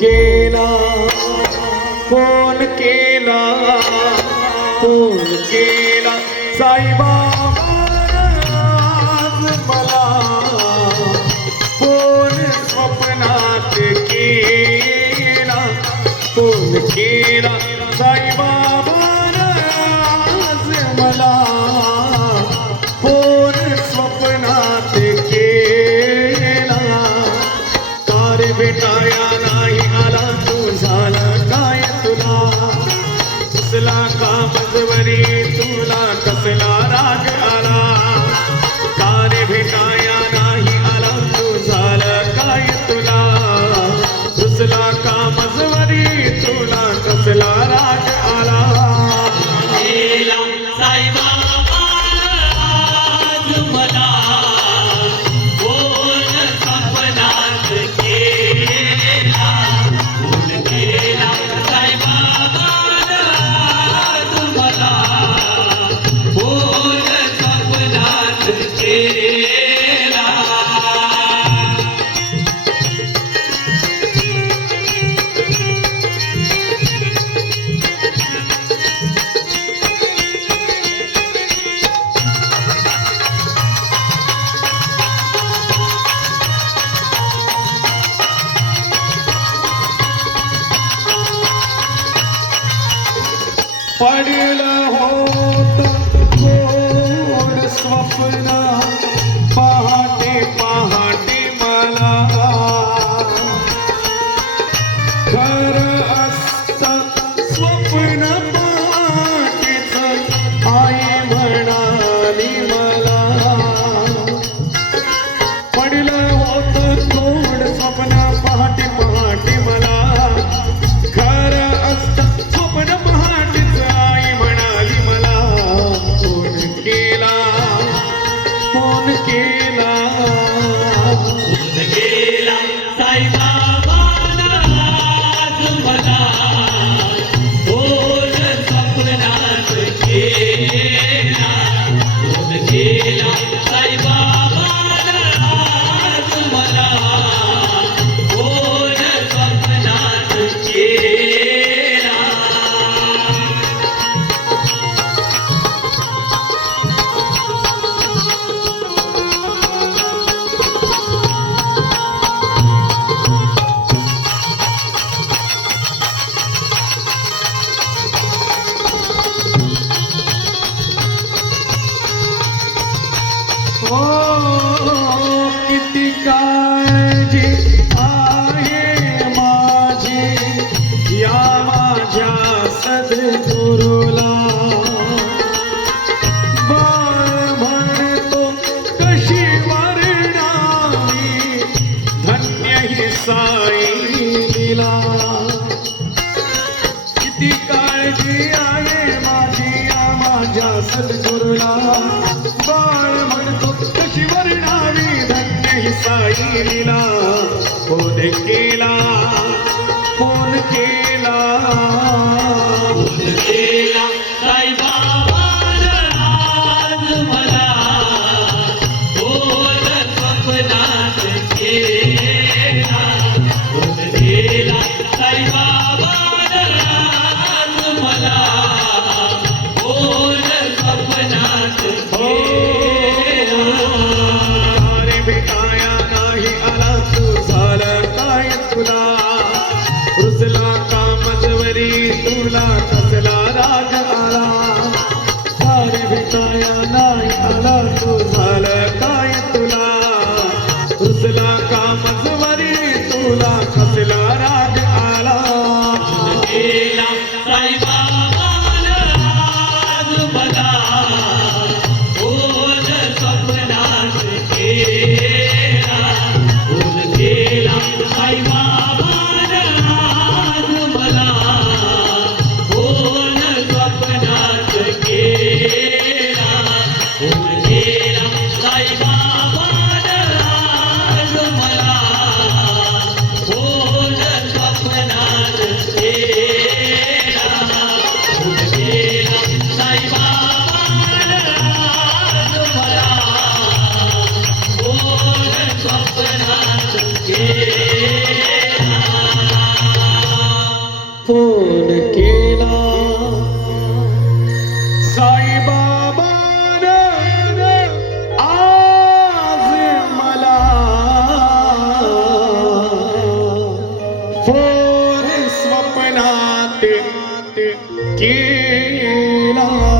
केला फोन केला फोन केला साईबाबा आज मला फोन स्वप्नात केला फोन केला साईबाबा आज मला फोन स्वप्नात केला तारे भेटाया नाही आला तू झाला काय तुला कसला का मजवरी तुला कसला राग आला तारे भेटाया नाही आला तू झाला काय तुला कसला का मजवरी तुला कसला राग आला साईबाबा आज मला फोन स्वप्नात केला फोन केला साईबाबा आज मला फोन स्वप्नात केला पडलं होत गोड स्वप्न पहाटे पहाटे मला खरं असतं स्वप्न पहाटेच आई म्हणाली मला पडलं होत गोड स्वप्न पहाटे पहाटे मला खरं असतं स्वप्न पहाटेच आई म्हणाली मला फोन केला फोन केला फोन केला साईबाबा आज मला फोन स्वप्नात केला फोन केला साईबाबा आज मला फोन स्वप्नात केला ओ किती काळजी आहे माझी या माझ्या सद्गुरूला बाळ म्हणतो कशी वर्णावी धन्य ही साई लीला किती काळजी आहे माझी या माझ्या सद्गुरूला बाळ म्हणतो कशी वर्णावी धन्य ही साई लीला फोन केला फोन केला फोन केला साईबाबा आज मला फोन स्वप्नात केला फोन केला साईबाबा आज मला फोन स्वप्नात केला तारे भेटाया नाही आला तू झालं काय तुला रुसला का मजवरी तुला कसला राग आला तारे भेटाया नाही आला तू झालं काय तुला रुसला का मजवरी तुला कसला राग आला केला साईबाबा आज मला फोन स्वप्नात केला फोन केला साईबाबा आज मला फोन स्वप्नात केला फोन केला साईबाबा आज मला फोन स्वप्नात केला फोन केला साईबाबा आज मला फोन स्वप्नात केला थोर स्वप्नात केला